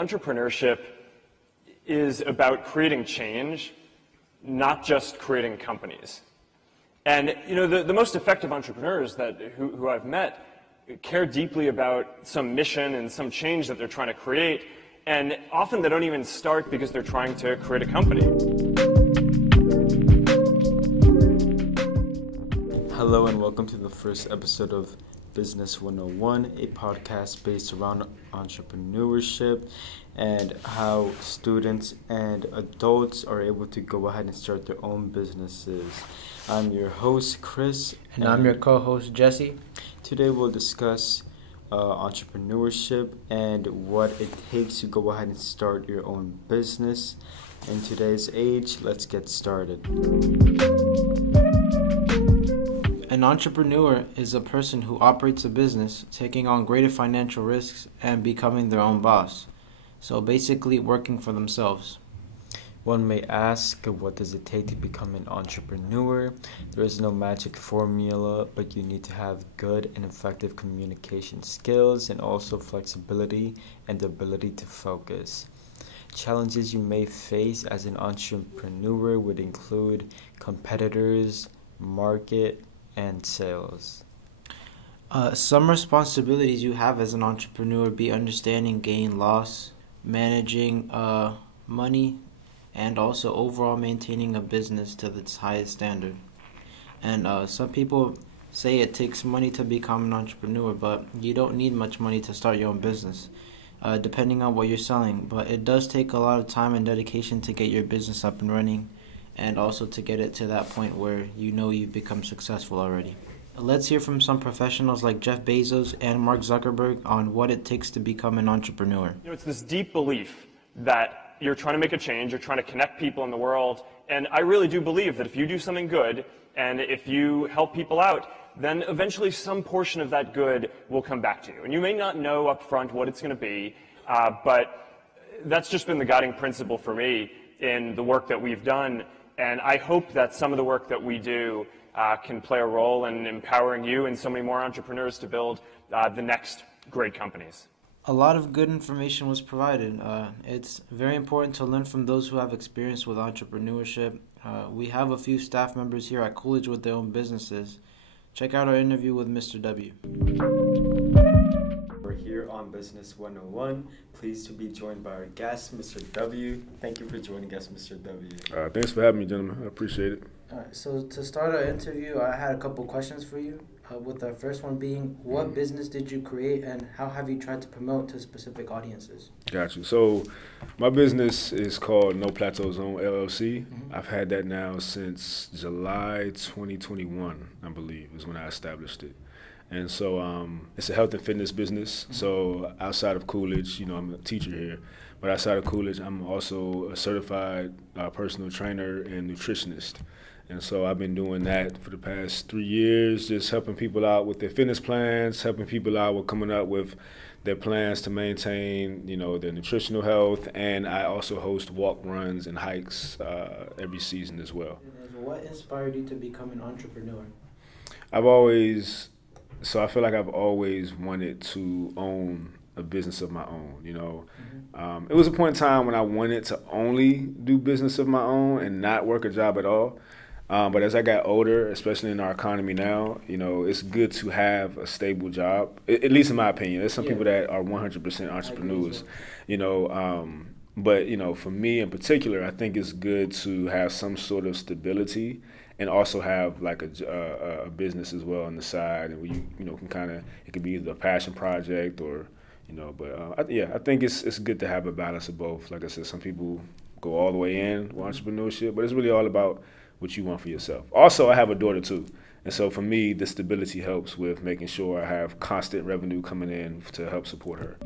entrepreneurship is about creating change, not just creating companies. And the most effective entrepreneurs who I've met care deeply about some mission and some change that they're trying to create, and often they don't even start because they're trying to create a company. Hello and welcome to the first episode of Business 101, a podcast based around entrepreneurship and how students and adults are able to go ahead and start their own businesses. I'm your host, Chris. And I'm your co-host, Jesse. Today we'll discuss entrepreneurship and what it takes to go ahead and start your own business. In today's age, let's get started. An entrepreneur is a person who operates a business, taking on greater financial risks and becoming their own boss. So basically working for themselves. One may ask, what does it take to become an entrepreneur? There is no magic formula, but you need to have good and effective communication skills and also flexibility and the ability to focus. Challenges you may face as an entrepreneur would include competitors, market, and sales. Some responsibilities you have as an entrepreneur be understanding gain, loss, managing money, and also overall maintaining a business to its highest standard. And some people say it takes money to become an entrepreneur, but you don't need much money to start your own business, depending on what you're selling. But it does take a lot of time and dedication to get your business up and running, and also to get it to that point where you know you've become successful already. Let's hear from some professionals like Jeff Bezos and Mark Zuckerberg on what it takes to become an entrepreneur. It's this deep belief that you're trying to make a change, you're trying to connect people in the world, and I really do believe that if you do something good and if you help people out, then eventually some portion of that good will come back to you. And you may not know up front what it's going to be, but that's just been the guiding principle for me in the work that we've done. And I hope that some of the work that we do can play a role in empowering you and so many more entrepreneurs to build the next great companies. A lot of good information was provided. It's very important to learn from those who have experience with entrepreneurship. We have a few staff members here at Coolidge with their own businesses. Check out our interview with Mr. W. We're here on Business 101. Pleased to be joined by our guest, Mr. W. Thank you for joining us, Mr. W. Thanks for having me, gentlemen. I appreciate it. All right, so to start our interview, I had a couple questions for you. With the first one being, what business did you create and how have you tried to promote to specific audiences? Got you. So my business is called No Plateau Zone LLC. Mm-hmm. I've had that now since July 2021, I believe, is when I established it. And so it's a health and fitness business. Mm-hmm. So outside of Coolidge, I'm a teacher here, but outside of Coolidge, I'm also a certified personal trainer and nutritionist. And so I've been doing that for the past 3 years, just helping people out with their fitness plans, helping people out with coming up with their plans to maintain, their nutritional health. And I also host walk runs and hikes every season as well. And what inspired you to become an entrepreneur? I feel like I've always wanted to own a business of my own, Mm-hmm. It was a point in time when I wanted to only do business of my own and not work a job at all. But as I got older, especially in our economy now, it's good to have a stable job, at least in my opinion. There's some people that are 100% entrepreneurs, but, for me in particular, I think it's good to have some sort of stability and also have like a business as well on the side, and where you can kind of, it could be either a passion project or, I think it's good to have a balance of both. Like I said, some people go all the way in with entrepreneurship, but it's really all about what you want for yourself. Also, I have a daughter too. And so for me, the stability helps with making sure I have constant revenue coming in to help support her.